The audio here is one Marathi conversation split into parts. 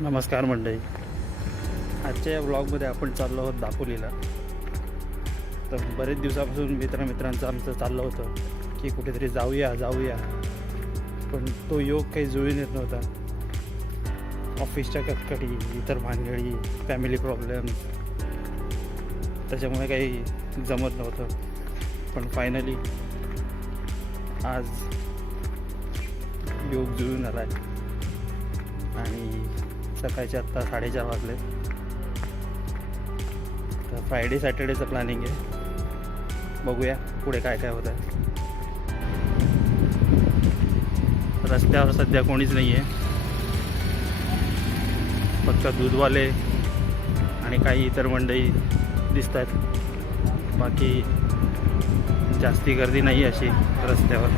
नमस्कार मंडळी. आजच्या या ब्लॉगमध्ये आपण चाललो आहोत दापोलीला. तर बरेच दिवसापासून मित्रमित्रांचं आमचं चाललं होतं की कुठेतरी जाऊया जाऊया. पण तो योग काही जुळून येत नव्हता. ऑफिसच्या कटकटी इतर भानगडी फॅमिली प्रॉब्लेम त्याच्यामुळे काही जमत नव्हतं. पण फायनली आज योग जुळून आला आहे आणि सकाळचे आत्ता साडेचार वाजले. तर फ्रायडे सॅटर्डेचं प्लॅनिंग आहे. बघूया पुढे काय काय होत आहे रस्त्यावर सध्या कोणीच नाही आहे फक्त दूधवाले आणि काही इतर मंडई दिसत आहेत बाकी जास्ती गर्दी नाही आहे अशी रस्त्यावर.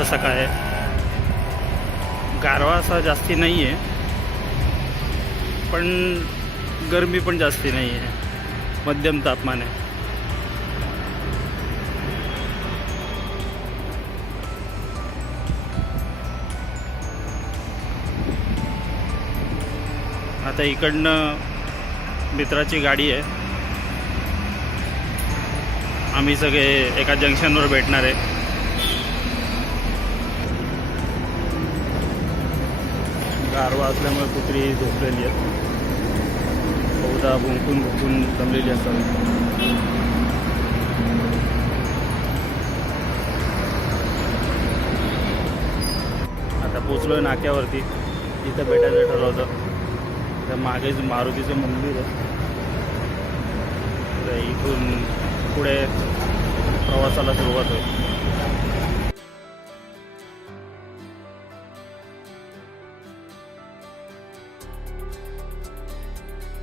तसं काय गारवा असा जास्ती नाही आहे पण गरमी पण जास्ती नाही आहे मध्यम तापमान. आहे आता इकडनं मित्राची गाडी आहे. आम्ही सगळे एका जंक्शनवर भेटणार आहे. गारवा असल्यामुळे कुत्री झोपलेली आहेत. बहुधा भुंकून भुंकून जमलेली असतात. आता आहे नाक्यावरती. तिथं भेटायचं ठरवलं होतं. तर मागेच मारुतीचं मंदिर आहे. तर इथून पुढे प्रवासाला सुरुवात होईल.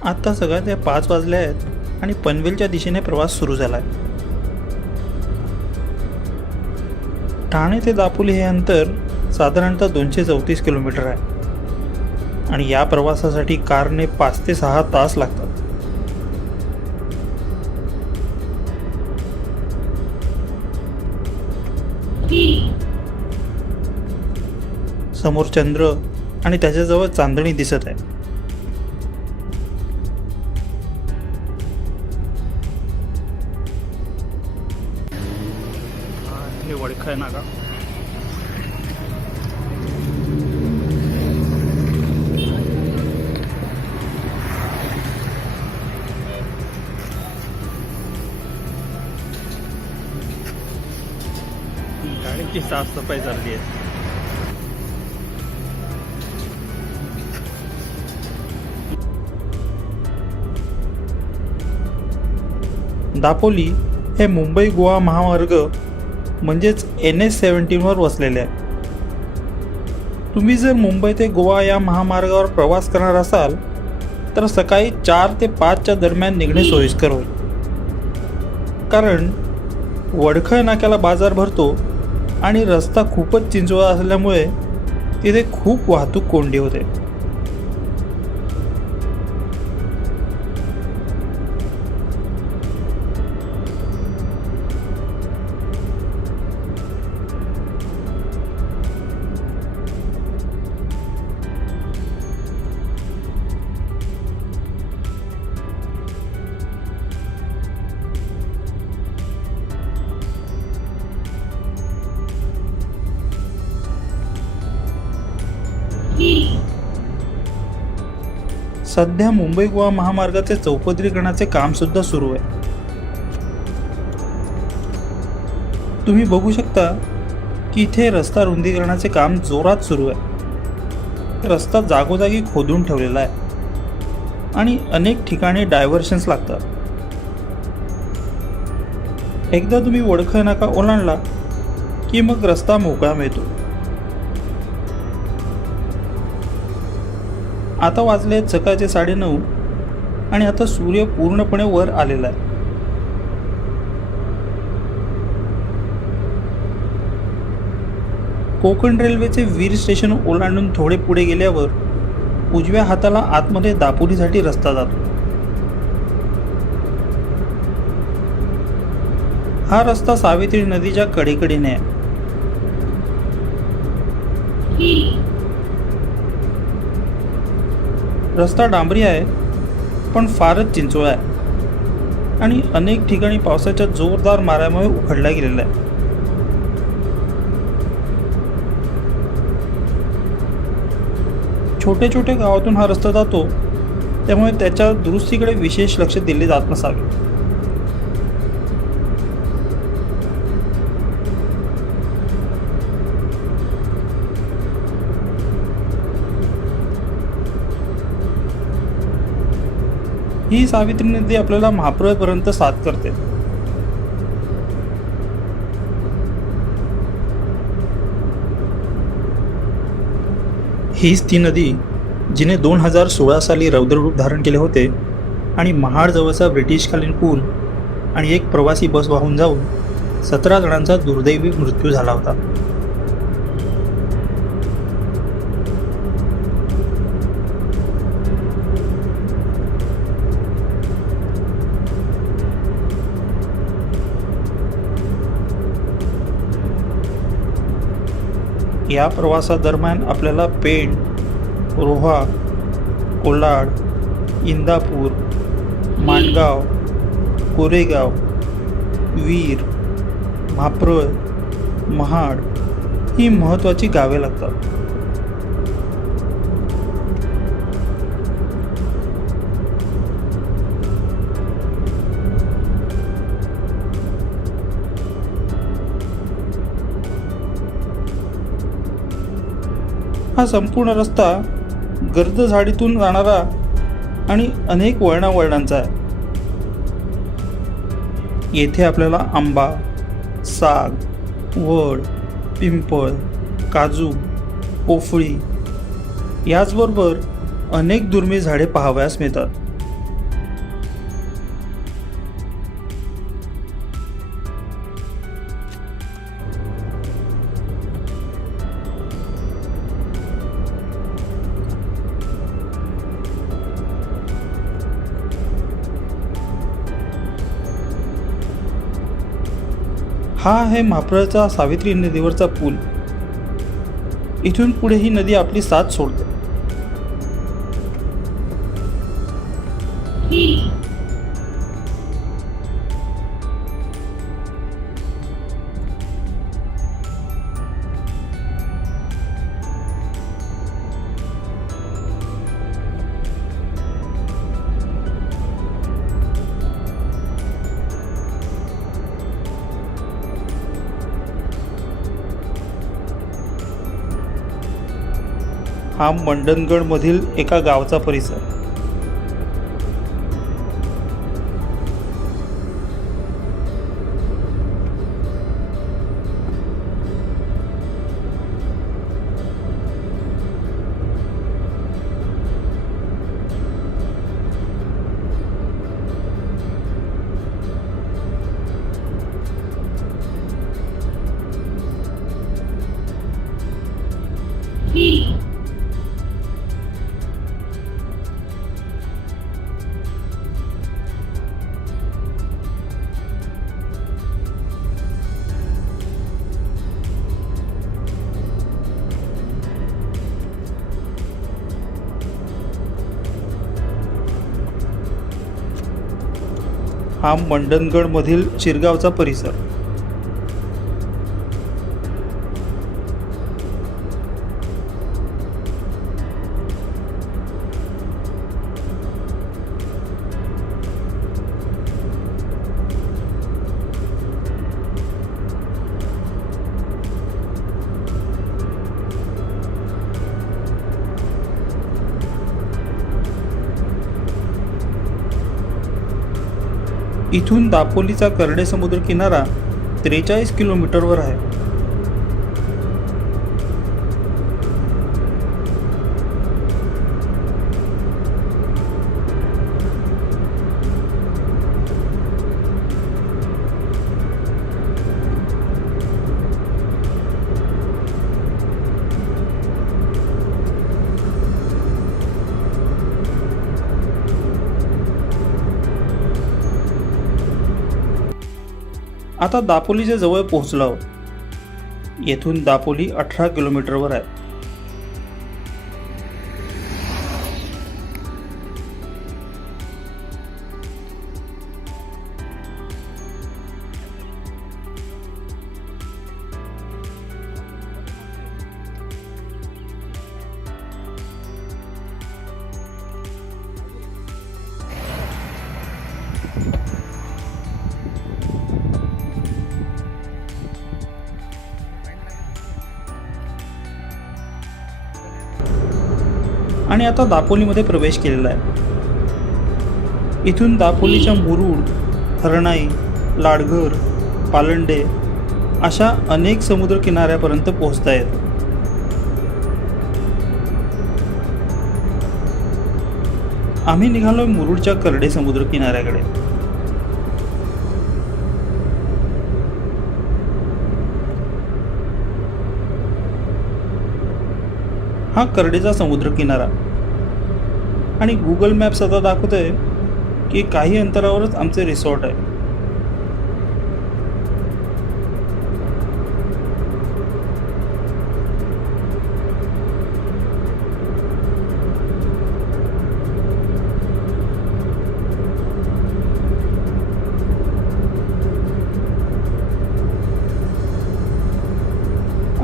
आत्ता सगळ्या त्या पाच वाजल्या आहेत आणि पनवेलच्या दिशेने प्रवास सुरू झाला आहे ठाणे ते दापोली हे अंतर साधारणतः दोनशे चौतीस किलोमीटर आहे. आणि या प्रवासासाठी कारने पाच ते सहा तास लागतात. समोर चंद्र आणि त्याच्याजवळ चांदणी दिसत आहे. हे आहे ना का गाडीची साफसफाई चालली आहे. दापोली हे मुंबई गोवा महामार्ग म्हणजेच एन एस सेवन्टीनवर वसलेले आहे. तुम्ही जर मुंबई ते गोवा या महामार्गावर प्रवास करणार असाल तर सकाळी चार ते पाचच्या दरम्यान निघणे सोयीस्कर होईल. कारण वडखळ नाक्याला बाजार भरतो आणि रस्ता खूपच चिंचवळा असल्यामुळे तिथे खूप वाहतूक कोंडी होते. सध्या मुंबई गोवा महामार्गाचे चौपदरीकरणाचे काम सुद्धा सुरू आहे. तुम्ही बघू शकता की इथे रस्ता रुंदीकरणाचे काम जोरात सुरू आहे. रस्ता जागोजागी खोदून ठेवलेला आहे. आणि अनेक ठिकाणी डायव्हर्शन्स लागतात. एकदा तुम्ही वडखळ नाका ओलांडला की मग रस्ता मोकळा मिळतो. आता वाजले आहेत सकाळचे साडेनऊ आणि आता सूर्य पूर्णपणे वर आलेला आहे. कोकण रेल्वेचे वीर स्टेशन ओलांडून थोडे पुढे गेल्यावर उजव्या हाताला आतमध्ये दापोलीसाठी रस्ता जातो. हा रस्ता सावित्री नदीच्या कडेकडेने आहे. रस्ता डांबरी आहे पण फारच चिंचोळा आहे. आणि अनेक ठिकाणी पावसाच्या जोरदार माऱ्यामुळे उखडला गेलेला आहे. छोटे छोटे गावातून हा रस्ता जातो त्यामुळे त्याच्या दुरुस्तीकडे विशेष लक्ष दिले जात नसावे. ही सावित्री नदी आपल्याला महाप्रपर्यंत साथ करते. हीच ती नदी जिने दोन हजार सोळा साली रौद्ररूप धारण केले होते आणि महाडजवळचा ब्रिटिशकालीन पूल आणि एक प्रवासी बस वाहून जाऊन सतरा जणांचा दुर्दैवी मृत्यू झाला होता. या प्रवासादरम्यान आपल्याला पेण रोहा कोलाड इंदापूर माणगाव कोरेगाव वीर म्हाप्रळ महाड ही महत्त्वाची गावे लागतात. हा संपूर्ण रस्ता गर्द झाडीतून जाणारा आणि अनेक वळणावळणांचा आहे. येथे आपल्याला आंबा साग वड पिंपळ काजू पोफळी याचबरोबर अनेक दुर्मिळ झाडे पाहावयास मिळतात. हा आहे म्हाप्रळचा सावित्री नदीवरचा पूल. इथून पुढे ही नदी आपली साथ सोडते. हा मंडणगडमधील एका गावचा परिसर. हा मंडणगडमधील शिरगावचा परिसर. इथून दापोलीचा कर्डे समुद्र किनारा त्रेचाळीस किलोमीटरवर आहे. आता दापोलीच्या जवळ पोहोचलो आहोत येथून दापोली अठरा किलोमीटरवर आहे. आणि आता दापोलीमध्ये प्रवेश केलेला आहे. इथून दापोलीच्या मुरुड हरणाई लाडघर पालंडे अशा अनेक समुद्र किनाऱ्यापर्यंत पोहोचता येतं. आम्ही निघालो मुरुडच्या करडे समुद्र किनाऱ्याकडे हा करडेचा समुद्र किनारा. आणि गुगल मॅप्स आता दाखवत आहे की काही अंतरावरच आमचे रिसॉर्ट आहे.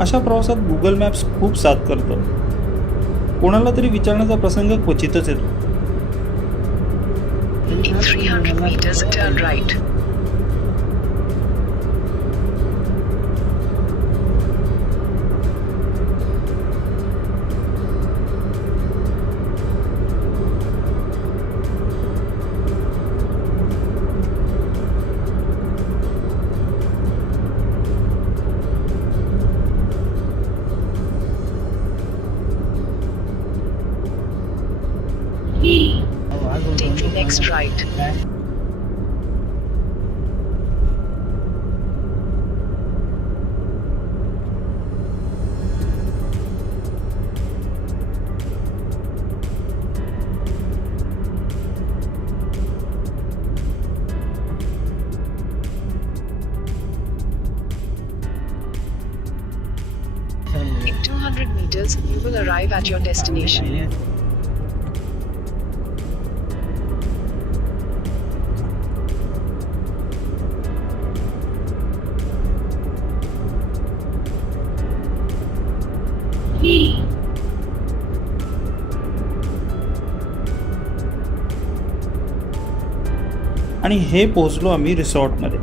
अशा प्रवासात गुगल मॅप्स खूप साथ करतं. कोणाला तरी विचारण्याचा प्रसंग क्वचितच येतो. At your destination. आणि हे पोहोचलो आम्ही रिसॉर्टमध्ये